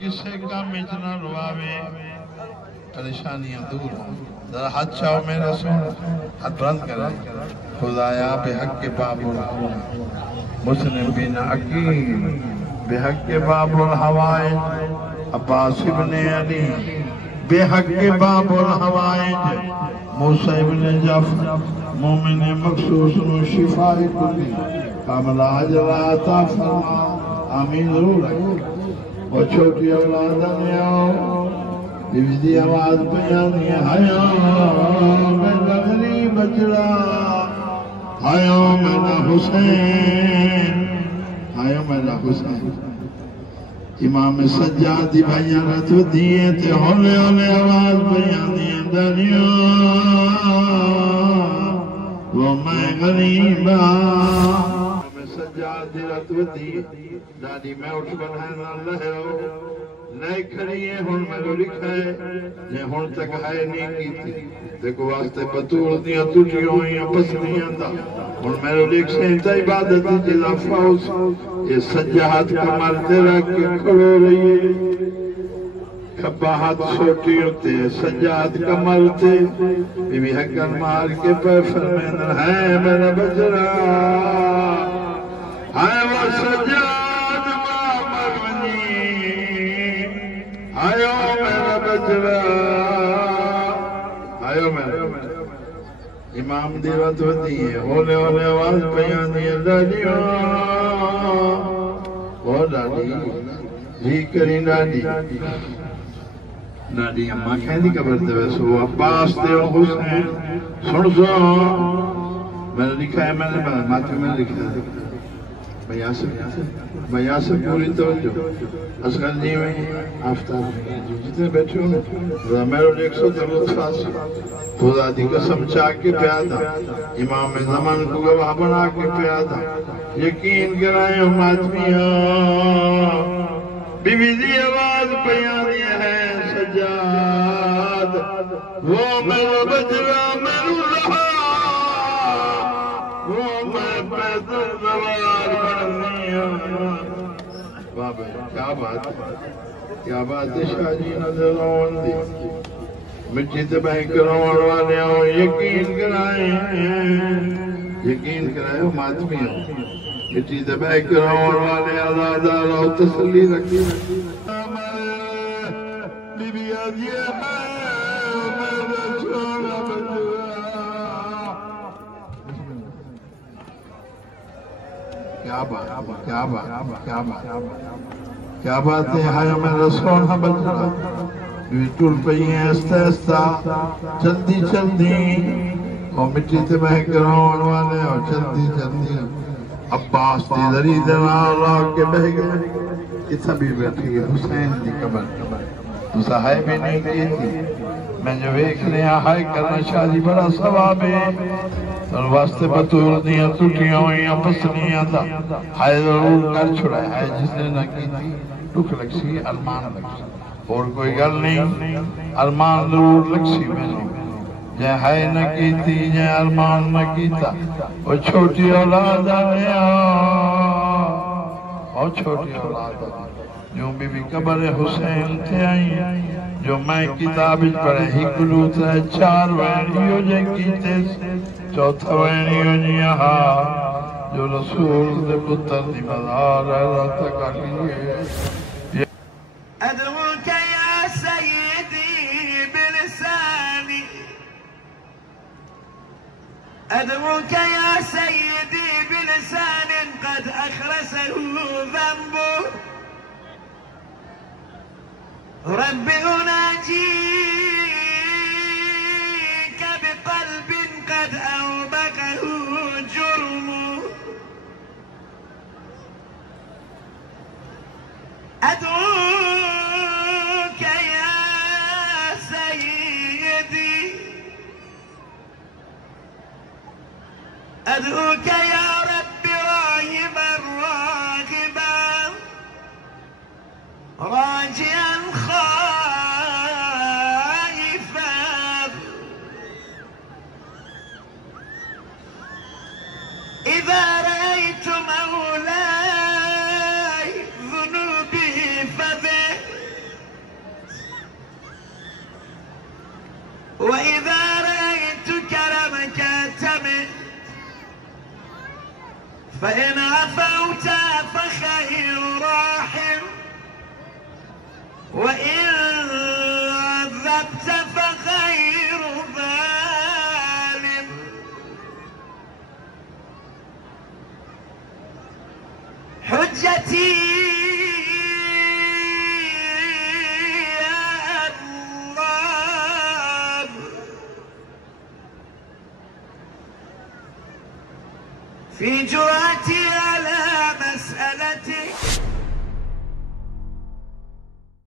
کسے کا مجنہ رواوے پریشانیاں دور ہوں ذرا ہاتھ چاہو میرا سن ہاتھ بلند کریں خدایا بحق کے باب الحوائج مسلم بن عقیل بحق کے باب الحوائج عباس ابن علی بحق کے باب الحوائج موسیٰ ابن جعفر مومن مخصوص و شفاء کلی کامل عجل عطا فرما آمین ضرور رکھیں وہ چھوٹی اولادہ نے آؤ دیویدی آواز بیانی حیاء میں لغنی بچڑا حیاء میں حسین حیاء میں حسین امام سجادی بھائیاں تو دیئے تھے ہولے ہولے آواز بیانی دنیا وہ میں غریبا امام سجادی رتو دیئے دادی میں اٹھ بنائن اللہ رو نئے کھڑی ہے ہون میں لو لکھا ہے یہ ہون تک ہے نہیں کی تھی دیکھو واسطے بطور دیا تجھے ہوئی ہیں پس نہیں آتا ہون میں لو لکھ سے انتا عبادت جلا فاؤس یہ سجاہت کا مرد رکھ کے کھڑو رہی ہے کھبا ہاتھ سوٹی ہوتے سجاہت کا مرد بی بی حکر مار کے پر فرمینر ہے میرا بجرا ہے وہ سجاد آئیو میرا بجرا آئیو میرا امام دیوت ہوتی ہے ہولے ہولے آواز بیانی ڈالیو وہ ڈالی جی کری ڈالی ڈالی اممہ کہنی قبر دے ویسو عباس دے و حسین سن سو میں نے لکھا ہے میں نے ماتھے میں لکھا ہے بھیا سے پوری توجہ اصغر جی میں آفتاب جتنے بیٹھے ہوں میرے ایک سو درود خاص خدا دی قسم چاہ کے پیادا امام زمان کو گواہ بنا کے پیادا یقین کرائیں ہم آدمیاں بی بی دی آواز بیانی ہے سجاد وہ میرا بجرا میرا رہا وہ میں پیدل زوار بابا کیا بات ہے شاہ جی نظر روان دی مجھے تباہ کروان والے ہوں یقین کرائیں ماتمی ہوں مجھے تباہ کروان والے آزادار و تسلی رکھی بی بی آدھیا ہے میرا چھوڑا بجرا کیا بات ہے ہاں میں رسول ہاں بجرا ٹول پئی ہیں استا استا جلدی جلدی اور مٹی تے بہ کراؤن والے اور جلدی جلدی عباس دی ذری دنال کے بہ گئے اتھا بھی بیٹھی ہے حسین دی قبر دوسرا ہائے بھی نہیں کی تھی میں جو ایک لیا ہائے کرنا شاہ جی بڑا ثواب ہے اور واسطے بطور دیا ٹوٹیاں ہوئی پس نہیں آتا ہائے ضرور کر چھڑا ہے جس نے نہ کی تھی دکھ لگسی ارمان لگسی اور کوئی گل نہیں ارمان ضرور لگسی میں نے جے ہائے نہ کی تھی جے ارمان نہ کیتا وہ چھوٹی اولاد آیا اور چھوٹی اولاد آیا جو بی بی قبر حسین تھے آئی جو میں کتاب پڑھے ہی گلوت ہے 4 وینیوں جے کیتے چوتھا وینیوں جی یہاں جو رسول دے پتر دی مزار ہے رات کا لیے أدعوك يا سيدي بلساني أدعوك يا سيدي بلسان قد أخرسه ذنبه رب أناجيك بقلب قد أوبكه جرمه أدعوك يا سيدي أدعوك يا رب راهبا راغبا راجيا خائفا إذا رأيت مولاي ذنوبي فإن عفوت فخير راحم، وإن عذبت فخير ظالم. حجتي يا الله في جرأة